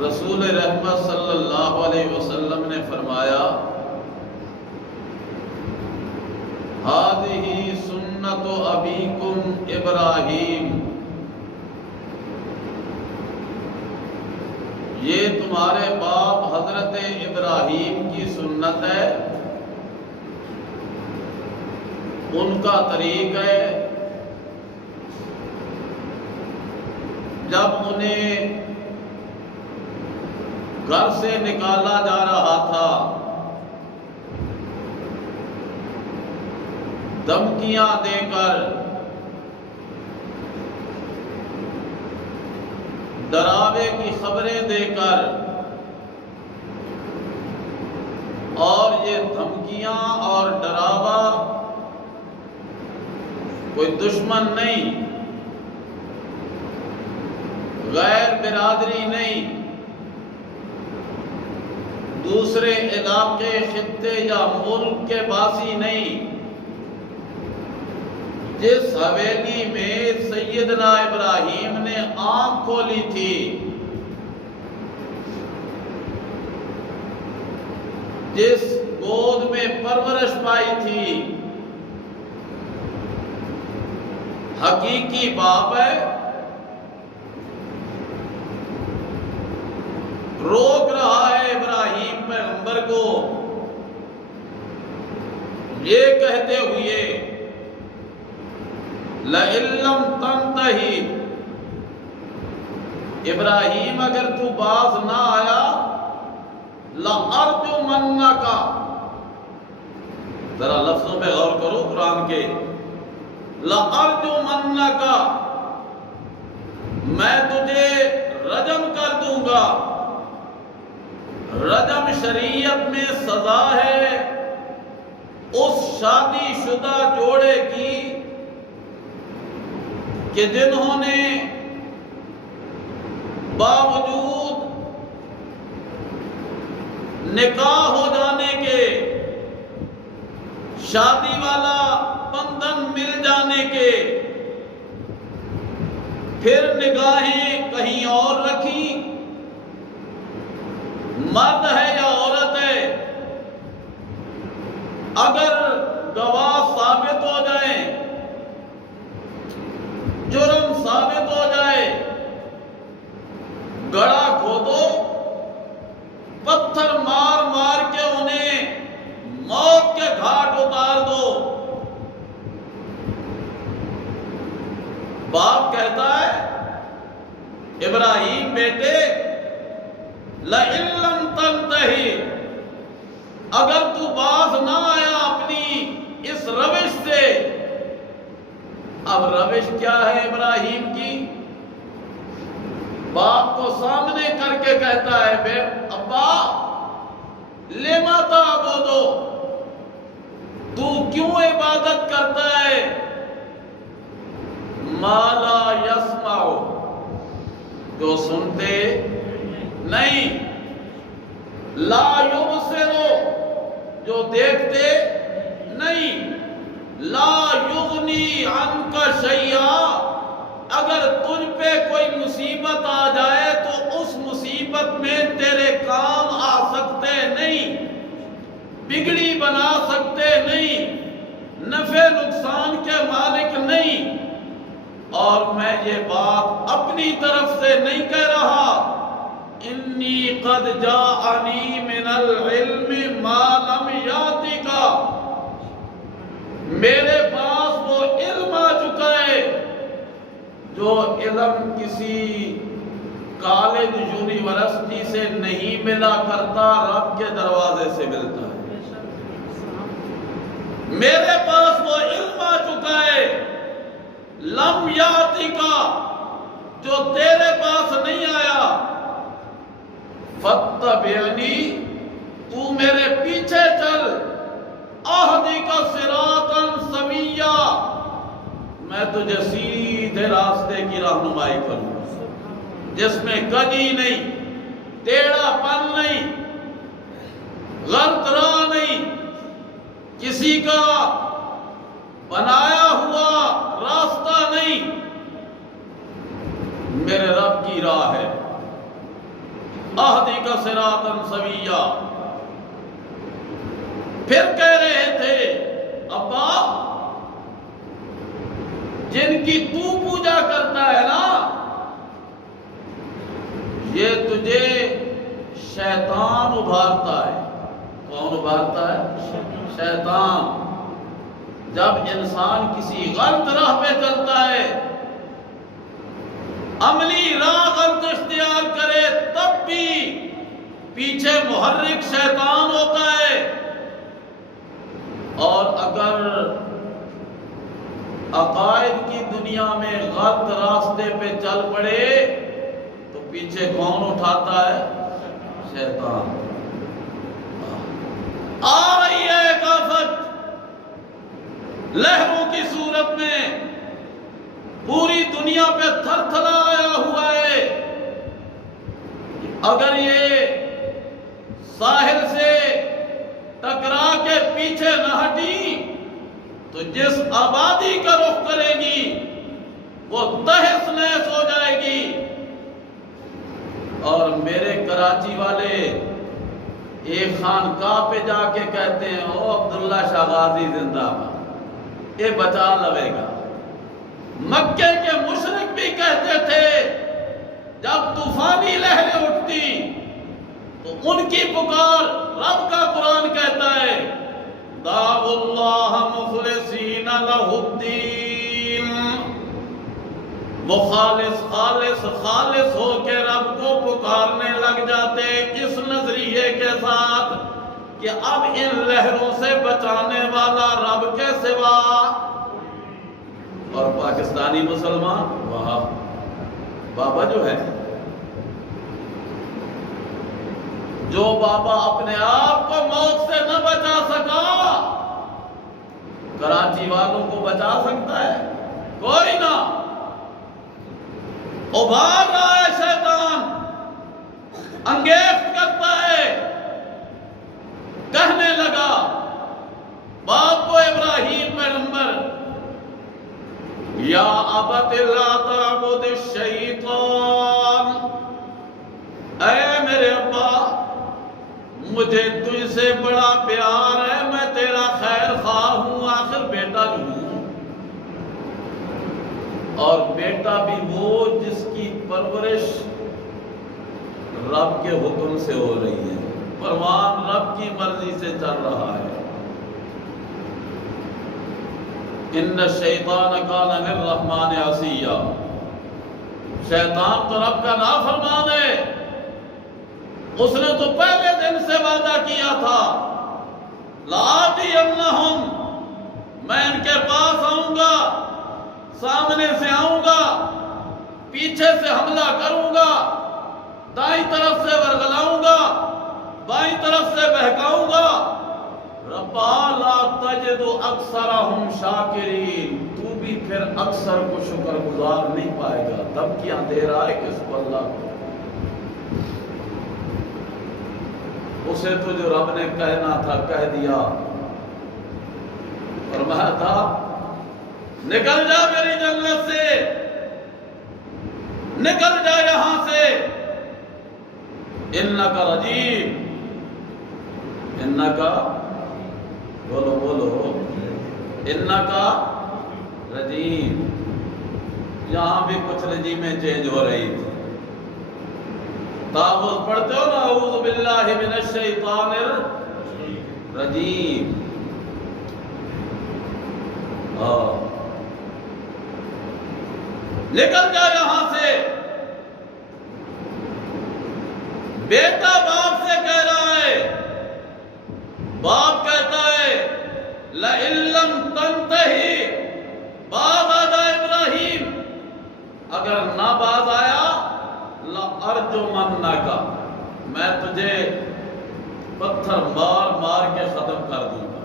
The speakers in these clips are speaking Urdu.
رسول رحمت صلی اللہ علیہ وسلم نے فرمایا ہذہ سنت ابیکم ابراہیم، یہ تمہارے باپ حضرت ابراہیم کی سنت ہے، ان کا طریق ہے۔ جب انہیں گھر سے نکالا جا رہا تھا، دھمکیاں دے کر، ڈراوے کی خبریں دے کر، اور یہ دھمکیاں اور ڈراوا کوئی دشمن نہیں، غیر برادری نہیں، دوسرے علاقے، خطے یا ملک کے باسی نہیں، جس حویلی میں سیدنا ابراہیم نے آنکھ کھولی تھی، جس گود میں پرورش پائی تھی، حقیقی باپ ہے، روک رہا ہے ابراہیم پیغمبر کو یہ کہتے ہوئے لَإِن لَّمْ تَنْتَهِ، ابراہیم اگر تو باز نہ آیا لَأَرْجُمَنَّكَ، ذرا لفظوں پہ غور کرو قرآن کے، لَأَرْجُمَنَّكَ، میں تجھے رجم کر دوں گا۔ رجم شریعت میں سزا ہے اس شادی شدہ جوڑے کی کہ جنہوں نے باوجود نکاح ہو جانے کے، شادی والا بندھن مل جانے کے، پھر نگاہیں کہیں اور رکھی، مرد ہے یا عورت ہے، اگر گواہ ثابت ہو جائیں، جرم ثابت ہو جائے، گڑھا کھودو، پتھر مار مار کے انہیں موت کے گھاٹ اتار دو۔ باپ کہتا ہے ابراہیم بیٹے لَإِن لَّمْ تَنْتَهِ، اگر تو باز نہ آیا اپنی اس روش سے۔ اب روش کیا ہے ابراہیم کی؟ باپ کو سامنے کر کے کہتا ہے بے ابا لِمَ تَعْبُدُ، تو کیوں عبادت کرتا ہے مَا لَا يَسْمَعُ، جو سنتے نہیں، لا یبصر، جو دیکھتے نہیں، لا یغنی عنک شیئا، اگر تجھ پہ کوئی مصیبت آ جائے تو اس مصیبت میں تیرے کام آ سکتے نہیں، بگڑی بنا سکتے نہیں، نفع نقصان کے مالک نہیں۔ اور میں یہ بات اپنی طرف سے نہیں کہہ رہا، انی قد جاءنی من العلم ما لم یاتک، میرے پاس وہ علم آ چکا ہے جو علم کسی کالج یونیورسٹی سے نہیں ملا کرتا، رب کے دروازے سے ملتا ہے۔ میرے پاس وہ علم آ چکا ہے لم یاتک، جو تیرے پاس نہیں آیا۔ فَاتَّبِعْنِی، تو میرے پیچھے چل، اہدک صراطا سویا، میں تجھے سیدھے راستے کی رہنمائی کروں، جس میں کجی نہیں، ٹیڑھا پن نہیں، غلط راہ نہیں، کسی کا بنایا ہوا راستہ نہیں، میرے رب کی راہ ہے۔ اہدک صراطا سویا۔ پھر کہہ رہے تھے ابا جن کی تو پوجا کرتا ہے نا یہ تجھے شیطان ابھارتا ہے۔ کون ابھارتا ہے؟ شیطان۔ جب انسان کسی غلط راہ پہ چلتا ہے، عملی راہ غلط اختیار کرے، تب بھی پیچھے محرک شیطان ہوتا ہے، اور اگر عقائد کی دنیا میں غلط راستے پہ چل پڑے تو پیچھے کون اٹھاتا ہے؟ شیطان۔ آ رہی ہے ایک آفت لہروں کی صورت میں، پوری دنیا پہ تھر تھلا آیا ہوا ہے۔ اگر یہ ساحل سے ٹکرا کے پیچھے نہ ہٹی تو جس آبادی کا رخ کرے گی وہ تہس نہس ہو جائے گی۔ اور میرے کراچی والے ایک خانقاہ پہ جا کے کہتے ہیں او عبداللہ شاہ غازی زندہ باد، یہ بچا لوے گا۔ مکے کے مشرک بھی کہتے تھے جب طوفانی لہریں اٹھتی تو ان کی پکار رب کا قرآن کہتا ہے دعوا اللہ مخلصین لہ الدین، وہ خالص ہو کے رب کو پکارنے لگ جاتے اس نظریے کے ساتھ کہ اب ان لہروں سے بچانے والا رب کے سوا۔ اور پاکستانی مسلمان واہ بابا جو ہے، جو بابا اپنے آپ کو موت سے نہ بچا سکا، کراچی والوں کو بچا سکتا ہے؟ کوئی نہ۔ ابھار رہا ہے شیطان، انگیخت کرتا ہے، کہنے لگا باپ کو ابراہیم پیغمبر یا ابت لا تعبد الشیطان، اے میرے ابا مجھے تجھ سے بڑا پیار ہے، میں تیرا خیر خواہ ہوں، آخر بیٹا جو ہوں، اور بیٹا بھی وہ جس کی پرورش رب کے حکم سے ہو رہی ہے، پروان رب کی مرضی سے چل رہا ہے۔ ان الشیطان کان للرحمن عصیا، شیطان تو رب کا نافرمان ہے، اس نے تو پہلے دن سے وعدہ کیا تھا لآتینہم، میں ان کے پاس آؤں گا، سامنے سے آؤں گا، پیچھے سے حملہ کروں گا، دائیں طرف سے ورغلاؤں گا، بائیں طرف سے بہکاؤں گا۔ ربا لا تجد اکثرہم شاکرین، تو بھی پھر اکثر کو شکر گزار نہیں پائے گا۔ تب کیا دے رہا ہے کس کو؟ اللہ کو۔ اسے تو جو رب نے کہنا تھا کہہ دیا، فرمایا تھا نکل جا میری جنت سے، نکل جا یہاں سے، انکا رجیم، انکا بولو انکا رجیم۔ یہاں بھی کچھ رجیمیں چینج ہو رہی تھی۔ تعوذ پڑھتے ہو نا اعوذ باللہ من الشیطان الرجیم، نکل جا یہاں سے۔ بیٹا باپ سے کہہ رہا ہے، باپ کہتا ہے لئن لم تنتہی باز آدھا ابراہیم، اگر نہ باز آیا لَأَرْجُمَنَّكَ، میں تجھے پتھر مار مار کے ختم کر دوں گا،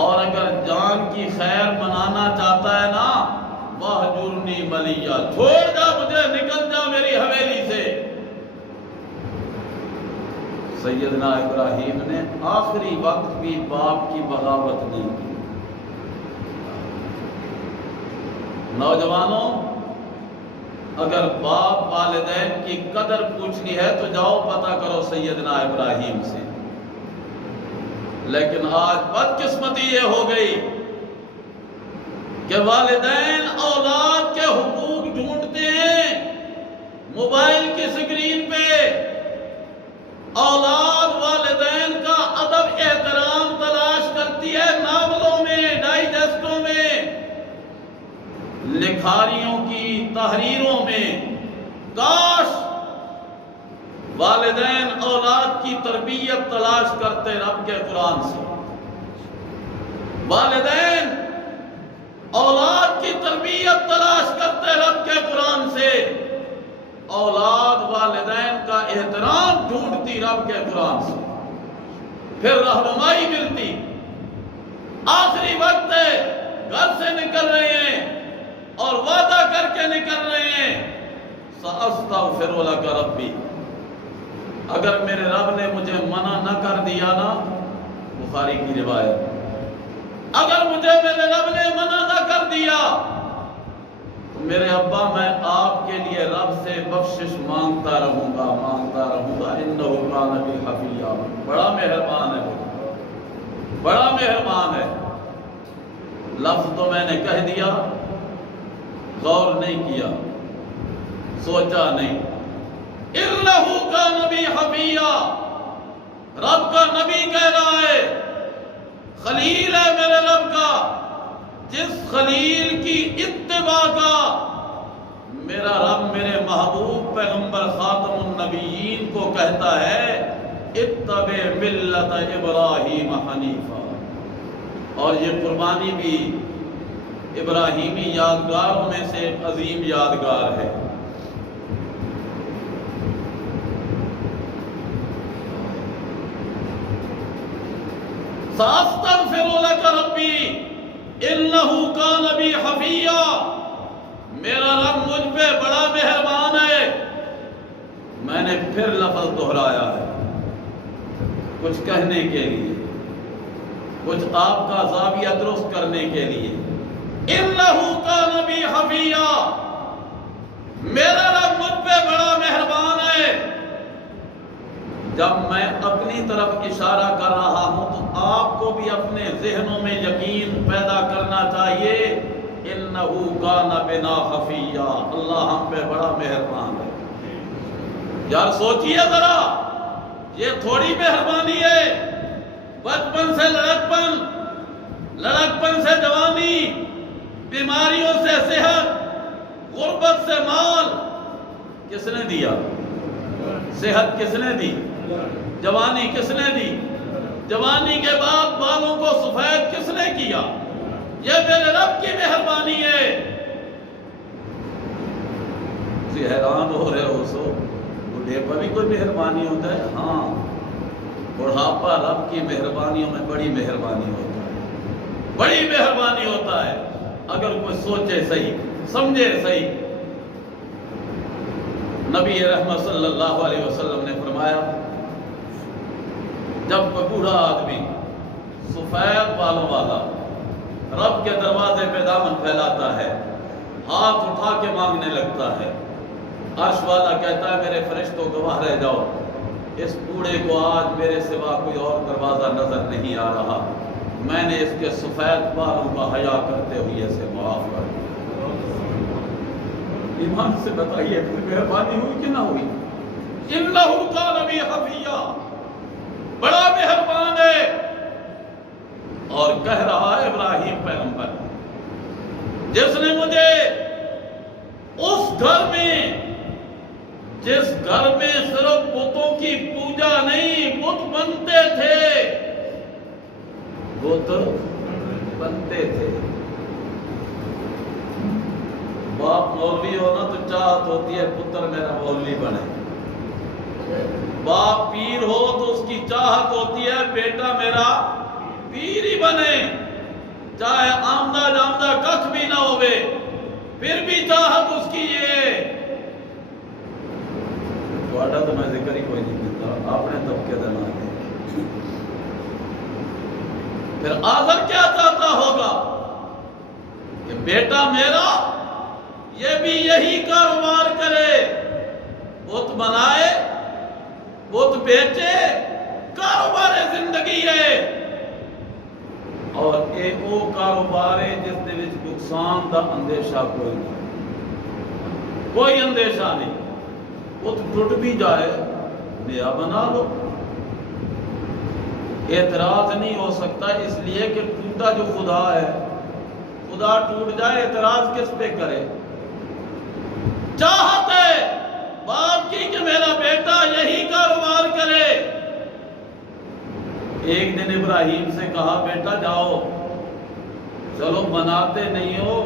اور اگر جان کی خیر منانا چاہتا ہے نا وَاهْجُرْنِي مَلِيًّا، چھوڑ جا مجھے، نکل جا میری حویلی سے۔ سیدنا ابراہیم نے آخری وقت بھی باپ کی بغاوت نہیں کی۔ نوجوانوں اگر باپ والدین کی قدر پوچھنی ہے تو جاؤ پتہ کرو سیدنا ابراہیم سے. لیکن آج بدقسمتی یہ ہو گئی کہ والدین اولاد کے حقوق ڈھونڈتے ہیں موبائل کی اسکرین پہ. اولاد والدین کا ادب احترام تلاش کرتی ہے ناولوں میں، ڈائجسٹوں میں، لکھاریوں کی تحریروں میں. کاش والدین اولاد کی تربیت تلاش کرتے رب کے قرآن سے. والدین اولاد کی تربیت تلاش کرتے رب کے قرآن سے. اولاد والدین کا احترام ڈھونڈتی رب کے قرآن سے. پھر رہنمائی ملتی. آخری وقت ہے، گھر سے نکل رہے ہیں اور وعدہ کر کے نکل رہے ہیں سأستغفر لک ربی. اگر میرے رب نے مجھے منع نہ کر دیا نا، بخاری کی روایت، اگر مجھے میرے رب نے منع نہ کر دیا تو میرے ابا میں آپ کے لیے رب سے بخشش مانگتا رہوں گا. انہ کان بی حفیٰ. بڑا مہربان ہے وہ، بڑا مہربان ہے. لفظ تو میں نے کہہ دیا، غور نہیں کیا، سوچا نہیں. انہ کان بی حفیٰ. رب کا نبی کہہ رہا ہے، خلیل ہے میرے رب کا. جس خلیل کی اتباع کا میرا رب میرے محبوب پیغمبر خاتم النبیین کو کہتا ہے اتبع ملت ابراہیم حنیفا. اور یہ قربانی بھی ابراہیمی یادگاروں میں سے عظیم یادگار ہے. سأستغفر لک ربی انہ کان بی حفیٰ. میرا رب مجھ پہ بڑا مہربان ہے. میں نے پھر لفظ دہرایا ہے کچھ کہنے کے لیے، کچھ آپ کا زاویہ درست کرنے کے لیے. انہ کان بی حفیٰ. میرا رب مجھ پہ بڑا مہربان ہے. جب میں اپنی طرف اشارہ کر رہا ہوں تو آپ کو بھی اپنے ذہنوں میں یقین پیدا کرنا چاہیے انہ کان بنا حفیٰ. اللہ ہم پہ بڑا مہربان ہے. یار سوچئے ذرا، یہ تھوڑی مہربانی ہے بچپن سے لڑکپن، لڑکپن سے جوانی، بیماریوں سے صحت، غربت سے مال. کس نے دیا؟ صحت کس نے دی؟ جوانی کس نے دی؟ جوانی کے بعد بالوں کو سفید کس نے کیا؟ یہ میرے رب کی مہربانی ہے. حیران ہو رہے ہو سو بڑھاپا بھی کوئی مہربانی ہوتا ہے؟ ہاں، بڑھاپا رب کی مہربانیوں میں بڑی مہربانی ہوتا ہے، بڑی مہربانی ہوتا ہے. اگر کوئی سوچے صحیح، سمجھے صحیح. نبی رحمت صلی اللہ علیہ وسلم نے فرمایا جب کوئی بوڑھا آدمی سفید بالوں والا رب کے دروازے پہ دامن پھیلاتا ہے، ہاتھ اٹھا کے مانگنے لگتا ہے، عرش والا کہتا ہے میرے فرشتوں گواہ رہ جاؤ، اس بوڑھے کو آج میرے سوا کوئی اور دروازہ نظر نہیں آ رہا، میں نے اس کے سفید بالوں کا حیا کرتے ہوئے اسے معاف کر دیا. ایمان سے بتائیے مہربانی ہوئی کہ نہ ہوئی؟ انہ کان بی حفیٰ. بڑا مہربان ہے. اور کہہ رہا ہے ابراہیم پیغمبر، جس نے مجھے اس گھر میں، جس گھر میں صرف بتوں کی پوجا نہیں، بت بنتے تھے، بت بنتے تھے. باپ مولوی ہو نا تو چاہت ہوتی ہے پتر میرا مولوی بنے. باپ پیر ہو تو اس کی چاہت ہوتی ہے بیٹا میرا پیر ہی بنے، چاہے آمدہ جامدہ کچھ بھی نہ ہوئے، پھر بھی چاہت اس کی یہ. تھوڑا تو میں ذکر ہی کوئی نہیں کرتا، اپنے طبقے دینا ہے. پھر آخر کیا چاہتا ہوگا کہ بیٹا میرا یہ بھی یہی کاروبار بنائے، بت بیچے، کاروبار زندگی ہے، اور اے او کاروبار ہے جس دے وچ نقصان دا اندیشہ کوئی نہیں، کوئی اندیشہ نہیں۔ بت ٹوٹ بھی جائے نیا بنا لو، اعتراض نہیں ہو سکتا، اس لیے کہ ٹوٹا جو خدا ہے، خدا ٹوٹ جائے اعتراض کس پہ کرے؟ چاہت ہے باپ کی کہ میرا بیٹا یہی کاروبار کرے۔ ایک دن ابراہیم سے کہا بیٹا جاؤ، چلو بناتے نہیں ہو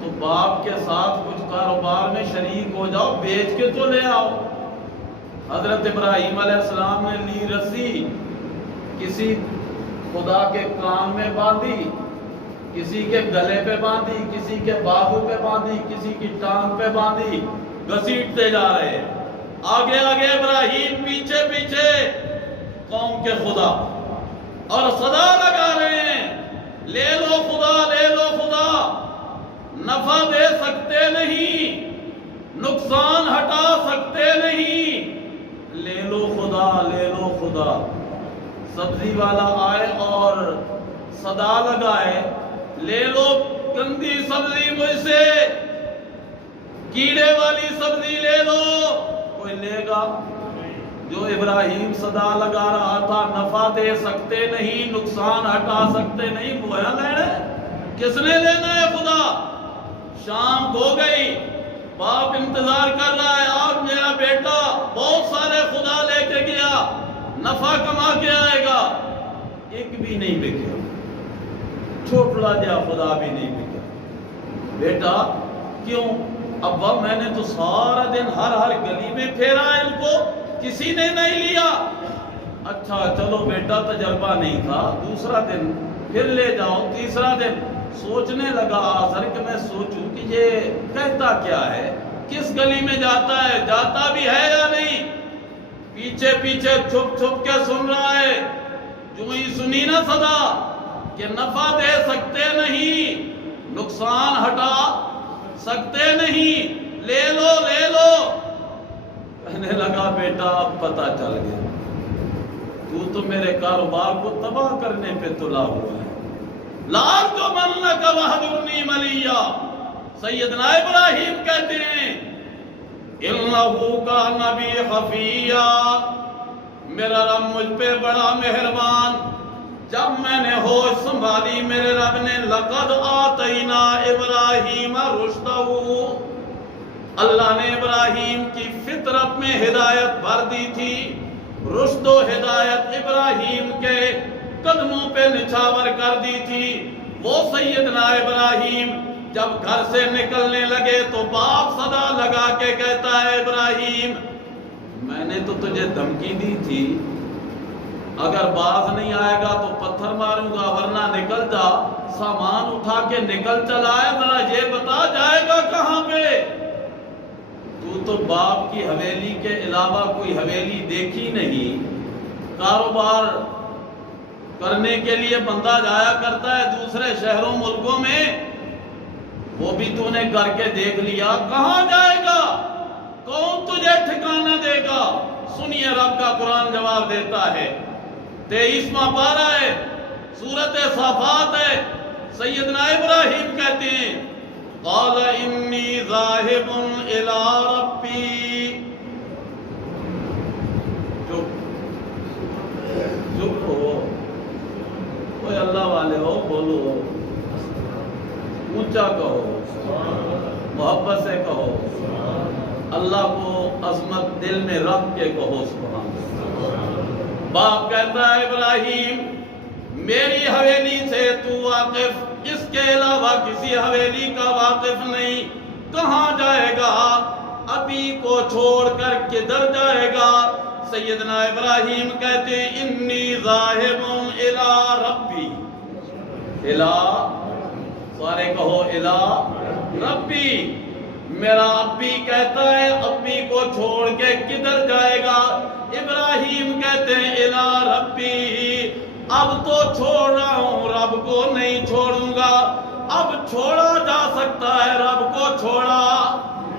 تو باپ کے ساتھ کچھ کاروبار میں شریک ہو جاؤ، بیچ کے تو لے آؤ۔ حضرت ابراہیم علیہ السلام نے لی رسی، کسی خدا کے کان میں باندھی، کسی کے گلے پہ باندھی، کسی کے باہو پہ باندھی، کسی کی ٹانگ پہ باندھی، گھسیٹتے جا رہے، آگے آگے ابراہیم، پیچھے پیچھے قوم کے خدا، اور صدا لگا رہے ہیں لے لو خدا، لے لو خدا، نفع دے سکتے نہیں، نقصان ہٹا سکتے نہیں، لے لو خدا، لے لو خدا۔ سبزی والا آئے اور صدا لگائے لے لو گندی سبزی مجھ سے، کیڑے والی سبزی لے لو، کوئی لے گا؟ جو ابراہیم صدا لگا رہا تھا نفع دے سکتے نہیں، نقصان ہٹا سکتے نہیں، وہ لینا ہے؟ کس نے لینا ہے؟ خدا۔ شام ہو گئی، باپ انتظار کر رہا ہے، آج میرا بیٹا بہت سارے خدا لے کے گیا، نفع کما کے آئے گا، ایک بھی نہیں بکیا، چھوٹلا جا خدا بھی نہیں بکیا۔ بیٹا کیوں؟ ابا میں نے تو سارا دن ہر گلی میں پھیرا ہے، ان کو کسی نے نہیں لیا۔ اچھا چلو بیٹا تجربہ نہیں تھا، دوسرا دن پھر لے جاؤ، تیسرا دن۔ سوچنے لگا آخر کہ میں سوچوں کہ یہ کہتا کیا ہے، کس گلی میں جاتا ہے، جاتا بھی ہے یا نہیں؟ پیچھے پیچھے چھپ چھپ کے سن رہا ہے، جو ہی سنی نا صدا کہ نفع دے سکتے نہیں، نقصان ہٹا سکتے نہیں، لے لو لے لو۔ کہنے لگا بیٹا اب پتہ چل گیا، تو میرے کاروبار کو تباہ کرنے پہ تلا ہوا ہے، لال جو ملنا کا وحجرنی ملیہ۔ سیدنا ابراہیم کہتے ہیں اِنَّهُ كَانَ بِي حَفِيًّا، میرا رب مجھ پہ بڑا مہربان، جب میں نے ہوش سنبھالی میرے رب نے لَقَدْ آتَيْنَا إِبْرَاهِيمَ رُشْدَهُ، اللہ نے ابراہیم کی فطرت میں ہدایت بھر دی تھی، رشد و ہدایت ابراہیم کے قدموں پہ نچھاور کر دی تھی۔ وہ سیدنا ابراہیم جب گھر سے نکلنے لگے تو باپ صدا لگا کے کہتا ہے ابراہیم میں نے تو تجھے دھمکی دی تھی، اگر باز نہیں آئے گا تو پتھر ماروں گا، ورنہ نکل جا، سامان اٹھا کے نکل چلا ہے، ذرا یہ بتا جائے گا کہاں پہ؟ تو باپ کی حویلی کے علاوہ کوئی حویلی دیکھی نہیں، کاروبار کرنے کے لیے بندہ جایا کرتا ہے دوسرے شہروں ملکوں میں، وہ بھی تو نے کر کے دیکھ لیا، کہاں جائے گا؟ کون تجھے ٹھکانہ دے گا؟ سنیے رب کا قرآن جواب دیتا ہے، 23واں پارہ ہے، سورۃ صافات ہے۔ سیدنا ابراہیم کہتے ہیں قال انی ذاہب الی ربی، چپ ہو، کوئی اللہ والے ہو بولو، اونچا کہو، محبت سے کہو، اللہ کو عظمت دل میں رکھ کے کہو سبحان اللہ۔ باپ کہتا ہے ابراہیم میری حویلی سے تو واقف، اس کے علاوہ کسی حویلی کا واقف نہیں، کہاں جائے گا؟ ابھی کو چھوڑ کر کدھر جائے گا؟ سیدنا ابراہیم کہتے ہیں انی ذاہب الی ربی، الی، سارے کہو الی ربی، میرا ابی کہتا ہے ابی کو چھوڑ کے کدھر جائے گا؟ ابراہیم کہتے ہیں الی ربی، اب تو چھوڑ رہا ہوں، رب کو نہیں چھوڑوں گا۔ اب چھوڑا جا سکتا ہے، رب کو چھوڑا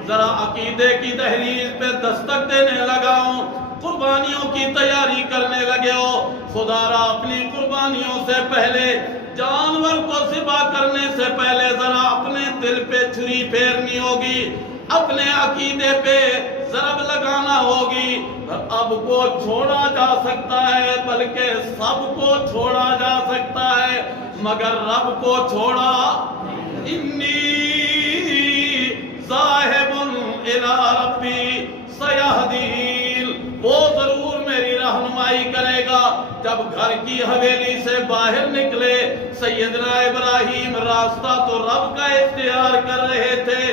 ذرا عقیدے کی تحریر پہ دستک دینے لگا ہوں، قربانیوں کی تیاری کرنے لگے ہو، خدا را اپنی قربانیوں سے پہلے، جانور کو ذبح کرنے سے پہلے ذرا اپنے دل پہ چھری پھیرنی ہوگی، اپنے عقیدے پہ ضرب لگانا ہوگی۔ اب کو چھوڑا جا سکتا ہے، بلکہ سب کو چھوڑا جا سکتا ہے، مگر رب کو چھوڑا انی ذاہب الی ربی سیہدین، وہ ضرور میری رہنمائی کرے گا۔ جب گھر کی حویلی سے باہر نکلے سیدنا ابراہیم، راستہ تو رب کا اختیار کر رہے تھے،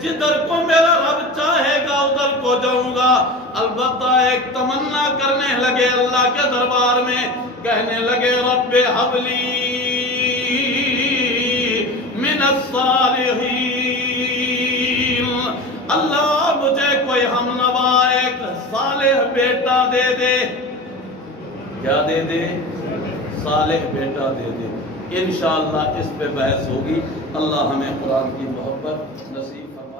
جدھر کو میرا رب چاہے گا ادھر کو جاؤں گا۔ البتہ ایک تمنا کرنے لگے اللہ کے دربار میں، کہنے لگے رب حبلی من الصالحین، اللہ مجھے کوئی ہم نوا ایک صالح بیٹا دے دے۔ کیا دے دے؟ صالح بیٹا دے دے۔ انشاءاللہ اس پہ بحث ہوگی۔ اللہ ہمیں قرآن کی محبت نصیب فرمائے۔